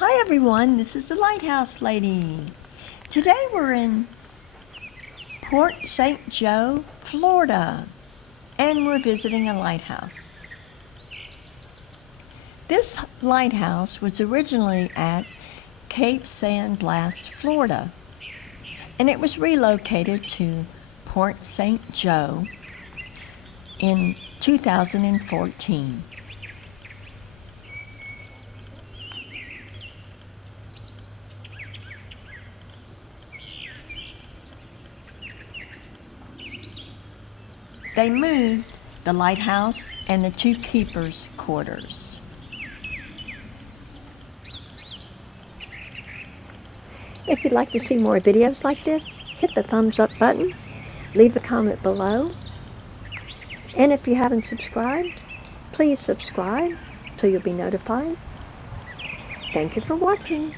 Hi everyone, this is the Lighthouse Lady. Today we're in Port St. Joe, Florida, and we're visiting a lighthouse. This lighthouse was originally at Cape San Blas, Florida, and it was relocated to Port St. Joe in 2014. They moved the lighthouse and the two keepers' quarters. If you'd like to see more videos like this, hit the thumbs up button, leave a comment below, and if you haven't subscribed, please subscribe so you'll be notified. Thank you for watching.